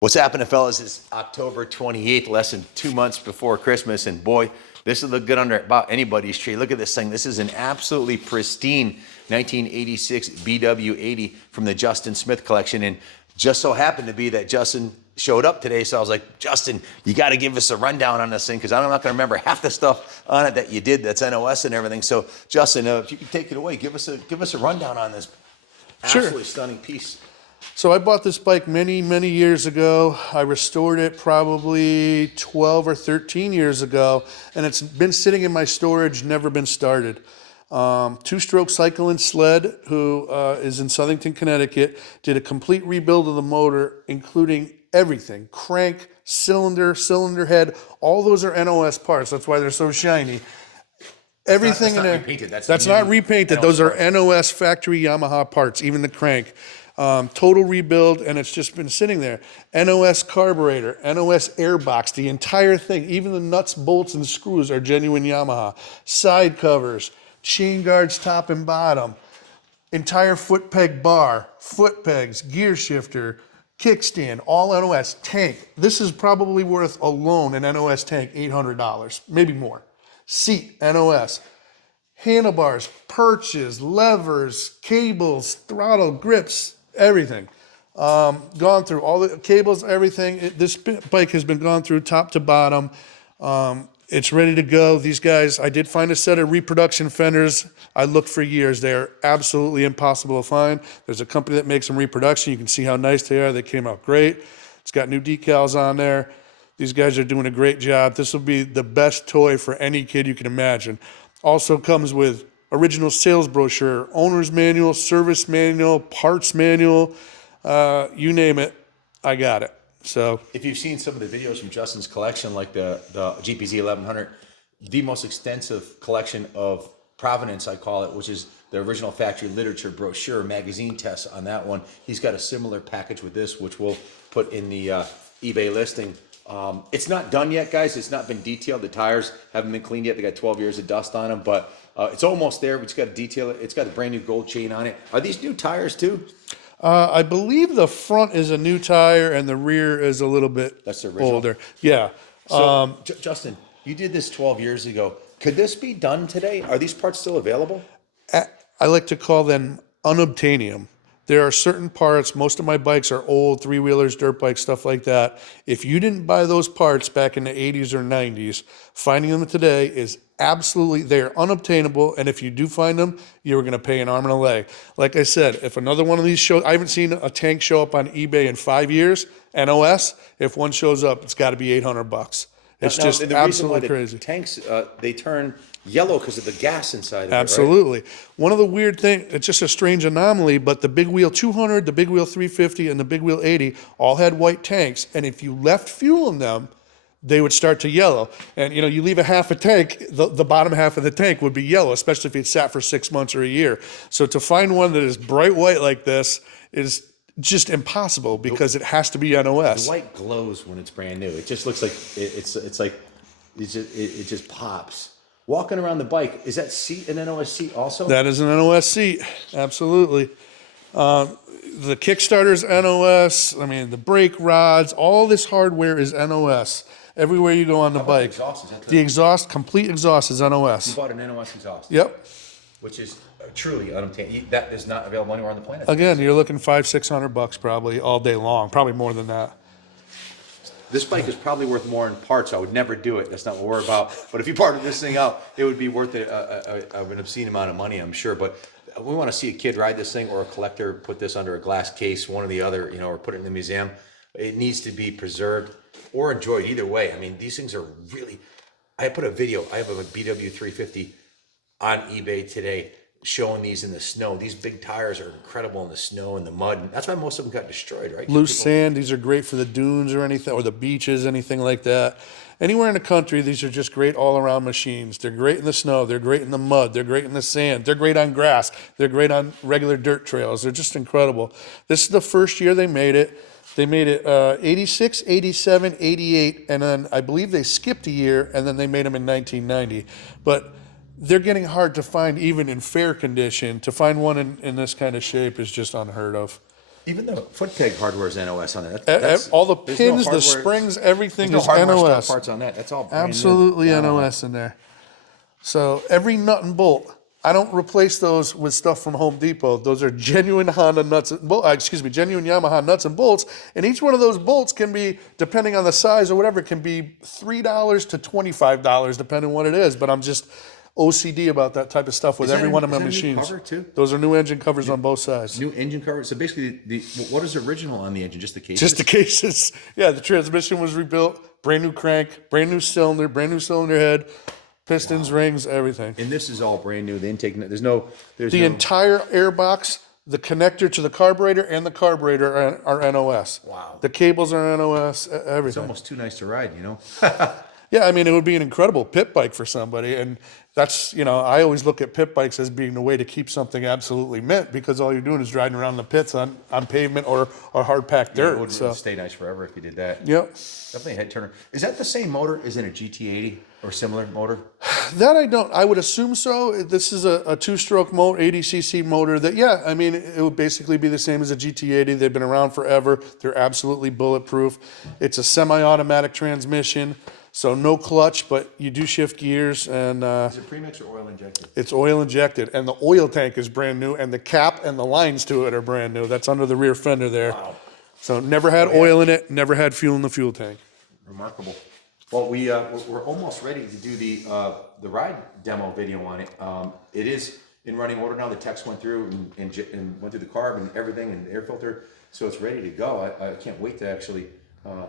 What's happening, fellas? It's October 28th, less than 2 months before Christmas, and boy, this will look good under about anybody's tree. Look at this thing. This is an absolutely pristine 1986 BW80 from the Justin Smith collection, and just so happened to be that Justin showed up today, so I was like, Justin, you got to give us a rundown on this thing, because I'm not going to remember half the stuff on it that you did that's NOS and everything. So, Justin, if you could take it away, give us a rundown on this absolutely stunning piece. So I bought this bike many, many years ago. I restored it probably 12 or 13 years ago, and it's been sitting in my storage, never been started. Two-stroke cycle and sled, who is in Southington, Connecticut, did a complete rebuild of the motor, including everything, crank, cylinder, cylinder head, all those are NOS parts. That's why they're so shiny. Everything in there. That's not repainted. Those are NOS factory Yamaha parts, even the crank. Total rebuild, and it's just been sitting there. N.O.S carburetor, N.O.S airbox, the entire thing, even the nuts, bolts, and screws are genuine Yamaha. Side covers, chain guards top and bottom, entire foot peg bar, foot pegs, gear shifter, kickstand, all NOS. Tank, this is probably worth alone an NOS tank $800, maybe more. Seat, NOS. Handlebars, perches, levers, cables, throttle, grips, everything. Gone through all the cables, everything. This bike has been gone through top to bottom. It's ready to go. These guys, I did find a set of reproduction fenders. I looked for years. They're absolutely impossible to find. There's a company that makes them reproduction. You can see how nice they are. They came out great. It's got new decals on there. These guys are doing a great job. This will be the best toy for any kid you can imagine. Also comes with original sales brochure, owner's manual, service manual, parts manual, you name it, I got it. So if you've seen some of the videos from Justin's collection, like the GPZ 1100, the most extensive collection of provenance, I call it, which is the original factory literature brochure, magazine tests on that one. He's got a similar package with this, which we'll put in the eBay listing. It's not done yet, guys. It's not been detailed. The tires haven't been cleaned yet. They got 12 years of dust on them, but it's almost there. We just got to detail it. It's got a brand new gold chain on it. Are these new tires too? I believe the front is a new tire and the rear is a little bit older. Yeah. So, Justin, you did this 12 years ago. Could this be done today? Are these parts still available? I like to call them unobtanium. There are certain parts, most of my bikes are old, three-wheelers, dirt bikes, stuff like that. If you didn't buy those parts back in the 80s or 90s, finding them today is absolutely, they're unobtainable, and if you do find them, you're going to pay an arm and a leg. Like I said, if another one of these shows, I haven't seen a tank show up on eBay in 5 years, NOS, if one shows up, it's got to be $800. It's just absolutely crazy. Tanks, they turn yellow because of the gas inside of it, absolutely. Right? One of the weird things, it's just a strange anomaly, but the Big Wheel 200, the Big Wheel 350, and the Big Wheel 80 all had white tanks, and if you left fuel in them, they would start to yellow. And you know, you leave a half a tank, the bottom half of the tank would be yellow, especially if it sat for 6 months or a year. So to find one that is bright white like this is just impossible because it has to be NOS. The white glows when it's brand new. It just looks like it just pops. Walking around the bike, is that seat an NOS seat also? That is an NOS seat, absolutely. The Kickstarter's NOS. I mean, the brake rods, all this hardware is NOS. Everywhere you go on the bike. The exhaust, complete exhaust is NOS. You bought an NOS exhaust? Yep. Which is truly unobtainium. That is not available anywhere on the planet. Again, you're looking $500-600 probably all day long, probably more than that. This bike is probably worth more in parts. I would never do it. That's not what we're about. But if you parted this thing out, it would be worth an obscene amount of money, I'm sure. But we want to see a kid ride this thing, or a collector put this under a glass case, one or the other, you know, or put it in the museum. It needs to be preserved or enjoyed either way. I mean, these things are really. I put a video. I have a BW350 on eBay today showing these in the snow. These big tires are incredible in the snow and the mud. And that's why most of them got destroyed, right? Loose sand, these are great for the dunes or anything, or the beaches, anything like that. Anywhere in the country, these are just great all-around machines. They're great in the snow. They're great in the mud. They're great in the sand. They're great on grass. They're great on regular dirt trails. They're just incredible. This is the first year they made it. They made it 86, 87, 88, and then I believe they skipped a year, and then they made them in 1990. But they're getting hard to find even in fair condition. To find one in this kind of shape is just unheard of. Even the foot peg hardware is NOS on it. All the there's no pins, the hardware- springs, everything there's is no hardware stock NOS. parts on that. That's all brand Absolutely new. NOS in there. So every nut and bolt, I don't replace those with stuff from Home Depot. Those are genuine Honda nuts, genuine Yamaha nuts and bolts. And each one of those bolts can be, depending on the size or whatever, can be $3 to $25, depending on what it is. But I'm just OCD about that type of stuff with Is that every a- one of is my that a new machines. cover, too? Those are new engine covers on both sides. New engine cover. So basically, what is original on the engine? Just the case. Just the cases. Yeah, the transmission was rebuilt, brand new crank, brand new cylinder head, pistons, rings, everything. And this is all brand new. The intake. There's The entire airbox, the connector to the carburetor, and the carburetor are NOS. Wow. The cables are NOS, It's everything. almost too nice to ride. Yeah, I mean, it would be an incredible pit bike for somebody. And that's, I always look at pit bikes as being the way to keep something absolutely mint, because all you're doing is riding around the pits on pavement or hard packed dirt. It would So, stay nice forever if you did that. yep. Definitely a head turner. Is that the same motor as in a GT80 or similar motor? That I would assume so. This is a two-stroke motor, 80cc motor that, I mean, it would basically be the same as a GT80. They've been around forever. They're absolutely bulletproof. It's a semi-automatic transmission, so no clutch, but you do shift gears, and Is it premix or oil injected? it's oil injected, and the oil tank is brand new, and the cap and the lines to it are brand new. That's under the rear fender there. Wow. So never had oil in it, never had fuel in the fuel tank. Remarkable. Well, we're almost ready to do the ride demo video on it. It is in running order now. The techs went through and went through the carb and everything and the air filter, so it's ready to go. I can't wait to actually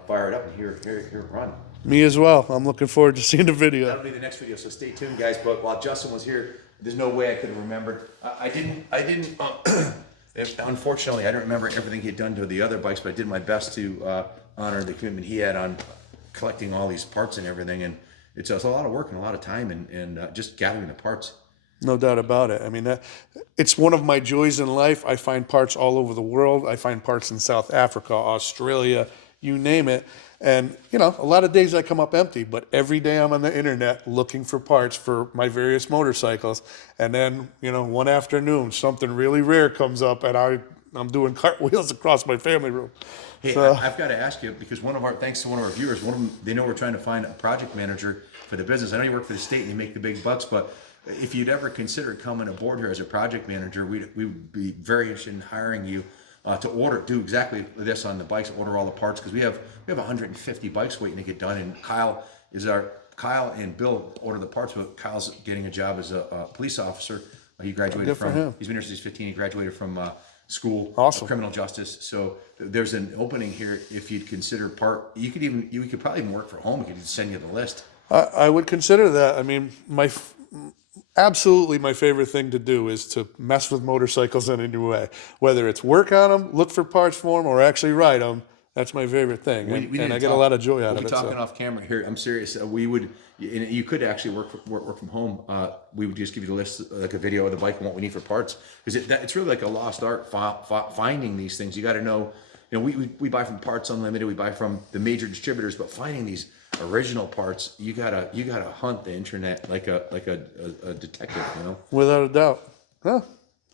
fire it up and hear it run. Me as well. I'm looking forward to seeing the video. That'll be the next video, so stay tuned, guys. But while Justin was here, there's no way I could have remembered. I didn't. Unfortunately, I don't remember everything he'd done to the other bikes, but I did my best to honor the commitment he had on collecting all these parts and everything. And it's a lot of work and a lot of time and just gathering the parts. No doubt about it. I mean, it's one of my joys in life. I find parts all over the world. I find parts in South Africa, Australia, you name it. And, a lot of days I come up empty, but every day I'm on the internet looking for parts for my various motorcycles. And then, one afternoon, something really rare comes up and I'm doing cartwheels across my family room. Hey, So, I've got to ask you, because thanks to one of our viewers, one of them, they know we're trying to find a project manager for the business. I know you work for the state and you make the big bucks, but if you'd ever consider coming aboard here as a project manager, we would be very interested in hiring you to do exactly this on the bikes, order all the parts, because we have 150 bikes waiting to get done, and Kyle and Bill order the parts, but Kyle's getting a job as a police officer. He graduated Good for him. He's been here since he's 15. He graduated from school, Awesome. criminal justice. So there's an opening here. If you'd consider you could probably even work from home. We could send you the list. I would consider that. I mean, absolutely my favorite thing to do is to mess with motorcycles in a new way. Whether it's work on them, look for parts for them, or actually ride them, that's my favorite thing. And I get a lot of joy out of it. We'll be talking off camera here. I'm serious. You could actually work from home. We would just give you the list, like a video of the bike and what we need for parts, because it's really like a lost art finding these things. You got to know. We buy from Parts Unlimited. We buy from the major distributors, but finding these original parts, you gotta hunt the internet like a detective. Without a doubt. Huh.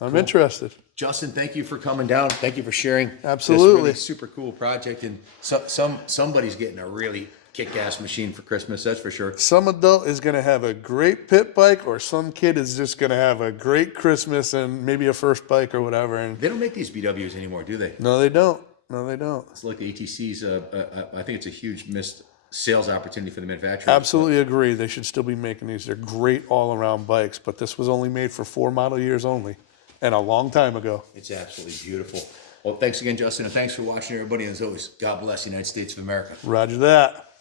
I'm interested. Justin, thank you for coming down. Thank you for sharing. Absolutely. This really super cool project, and somebody's getting a really kick-ass machine for Christmas. That's for sure. Some adult is going to have a great pit bike, or some kid is just going to have a great Christmas and maybe a first bike or whatever. And They don't make these BWs anymore, do they? no, they don't. No, they don't. It's like the ATCs. I think it's a huge missed sales opportunity for the manufacturers. Absolutely agree. They should still be making these. They're great all-around bikes, but this was only made for 4 model years only, and a long time ago. It's absolutely beautiful. Well, thanks again, Justin, and thanks for watching, everybody. And as always, God bless the United States of America. Roger that.